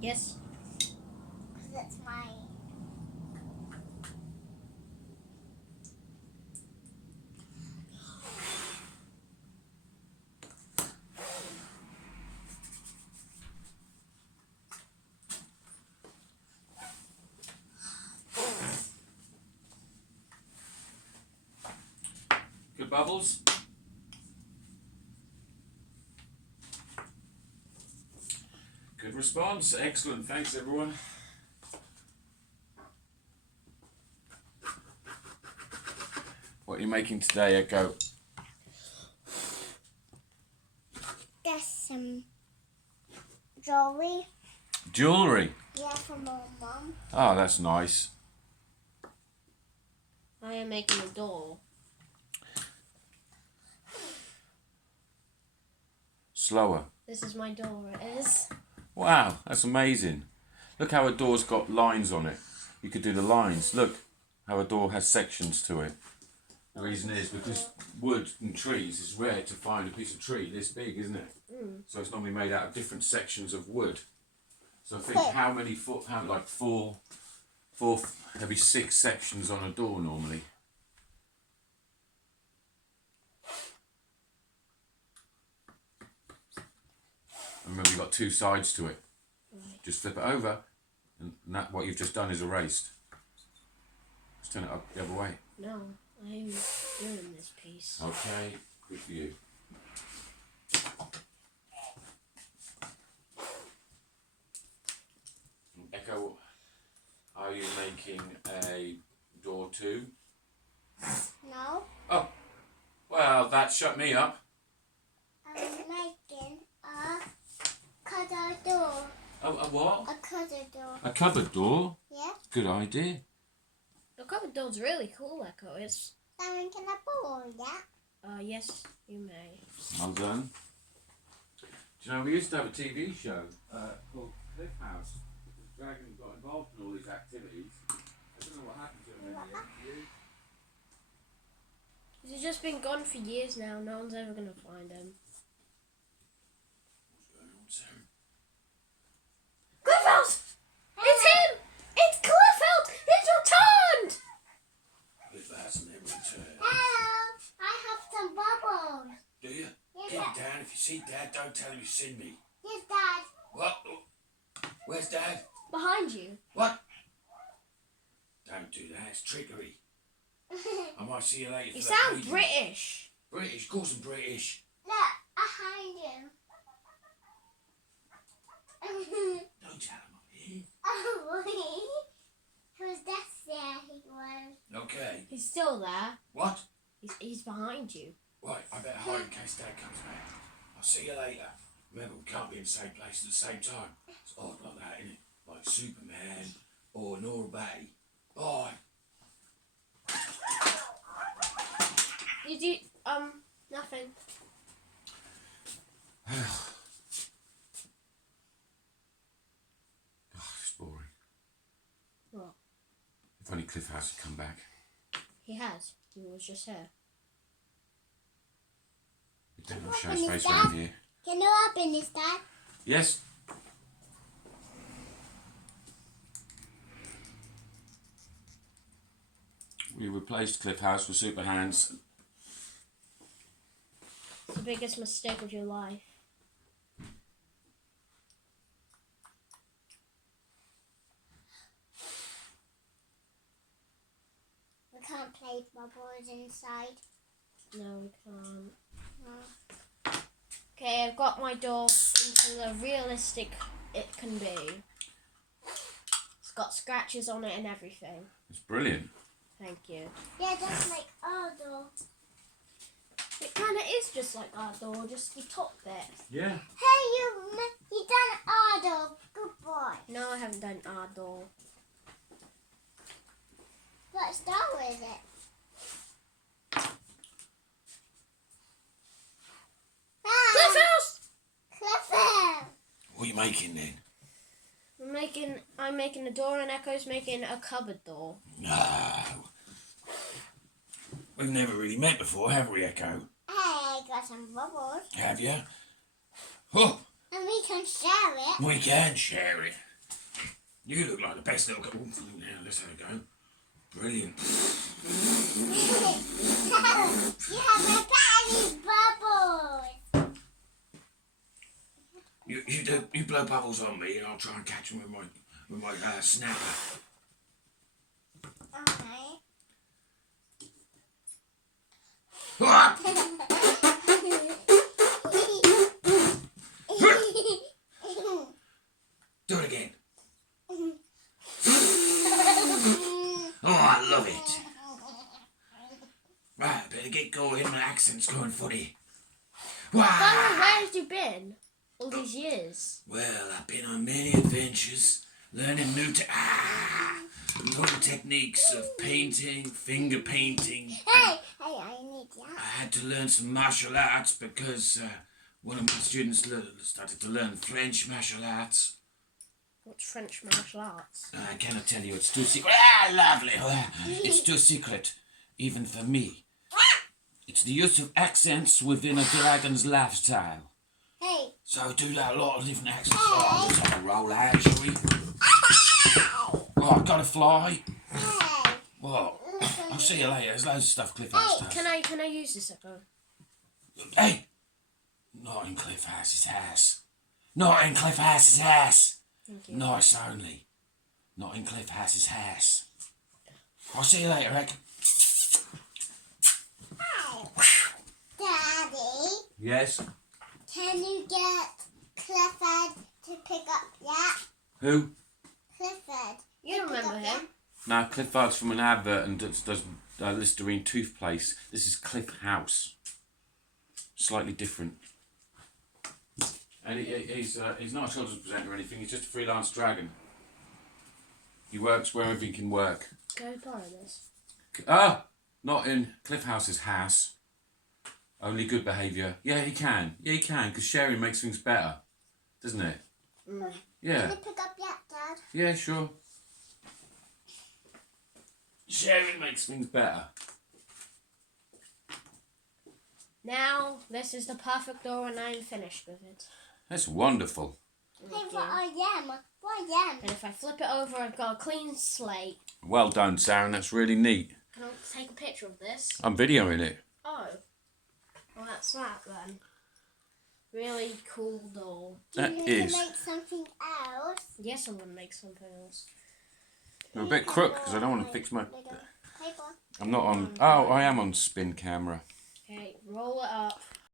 Yes. Because it's mine. Good bubbles. Good response. Excellent. Thanks, everyone. What are you making today, Echo? There's some jewelry. Jewellery. Yeah, from my mum. Oh, that's nice. I am making a door. Slower. This is my door, it is. Wow, that's amazing. Look how a door's got lines on it. You could do the lines. Look how a door has sections to it. The reason is because wood and trees is rare to find a piece of tree this big, isn't it? Mm. So it's normally made out of different sections of wood. So think how many like four, maybe 6 sections on a door normally. Remember, you've got 2 sides to it. Right. Just flip it over, and that what you've just done is erased. Just turn it up the other way. No, I'm doing this piece. Okay, good for you. Echo, are you making a door too? No. Oh, well, that shut me up. I'm making a cupboard door. A what? A cupboard door. A cupboard door? Yeah. Good idea. The cupboard door's really cool, Echo. It's. Sarren, can I borrow that? Yes, you may. Well done. Do you know, we used to have a TV show called Cliff House. The Dragon got involved in all these activities. I don't know what happened to him in the end. He's just been gone for years now. No one's ever going to find him. What's going on, Sarren? Cliffhouse! It's him! It's Cliffhouse! He's returned! Cliff hasn't ever returned. Hello. I have some bubbles. Do you? Yes, Get Dad. it down. If you see Dad, don't tell him you've seen me. Yes, Dad. What? Where's Dad? Behind you. What? Don't do that. It's trickery. I might see you later. You for sound that meeting. British. British. Of course I'm British. Look, behind you. Don't tell him I'm here. Oh, he was just there. He was. Okay. He's still there. What? He's behind you. Right, I better hide in case Dad comes back. I'll see you later. Remember, we can't be in the same place at the same time. It's odd like that, isn't it? Like Superman or Nora Bay. Bye. You do, nothing. Oh, it's boring. What? If only Cliff House had come back. He has. He was just here. He don't want to show his face around here. Can you open this, Dad? Yes. We replaced Cliff House with Super Hands. The biggest mistake of your life. We can't play bubbles inside. No, we can't. No. Okay, I've got my door into the realistic it can be. It's got scratches on it and everything. It's brilliant. Thank you. Yeah, just like our door. It kind of is just like our door, just the top bit. Yeah. Hey, you done our door. Good boy. No, I haven't done our door. What star is it? Cliffhouse! Clifford. What are you making then? I'm making a door and Echo's making a cupboard door. No. We've never really met before, have we, Echo? Hey, got some bubbles. Have you? Oh, And we can share it. we can share it. You look like the best little girl. Now let's have a go. Brilliant. You have a tiny bubbles. You blow bubbles on me, and I'll try and catch them with my snapper. Okay. Do it again. Oh, I love it. Right, better get going. My accent's going funny. Where Wow. have you been all these years? Well, I've been on many adventures, learning new techniques of painting, finger painting. Hey, I need I that. had to learn some martial arts because one of my students started to learn French martial arts. What's French martial arts? I cannot tell you, it's too secret. Lovely. It's too secret, even for me. It's the use of accents within a dragon's lifestyle. Hey. So I do that a lot of different accents. Oh, let's have a roll out, shall we? Oh, I've got to fly. Hey. Well, I'll see you later. There's loads of stuff Cliff has to have. Can I use this echo? Hey! Not in Cliff House's house. Not in Cliff House's house. Thank you. Nice only. Not in Cliff House's house. I'll see you later, Egg. Daddy, Yes? can you get Clifford to pick up that? Who? Clifford. You remember him? No, Cliff Hard's from an advert and does Listerine toothpaste. This is Cliff House. Slightly different. And he's not a children's presenter or anything, he's just a freelance dragon. He works wherever he can work. Can I borrow this? Not in Cliff House's house. Only good behaviour. Yeah, he can. Yeah, he can, because sharing makes things better. Doesn't it? Mm. Yeah. Can you pick up that, Dad? Yeah, sure. Sharing makes things better. Now, this is the perfect door and I'm finished with it. That's wonderful. Hey, Thank what you. I am? What I am? And if I flip it over, I've got a clean slate. Well done, Sarren. That's really neat. Can I take a picture of this? I'm videoing it. Oh. Well, that's that then. Really cool doll. That You is. can make something else. Yes, I'm going to make something else. I'm a bit crook because I don't want to fix my... Paper. I'm not on... Oh, I am on spin camera. Okay, roll it up.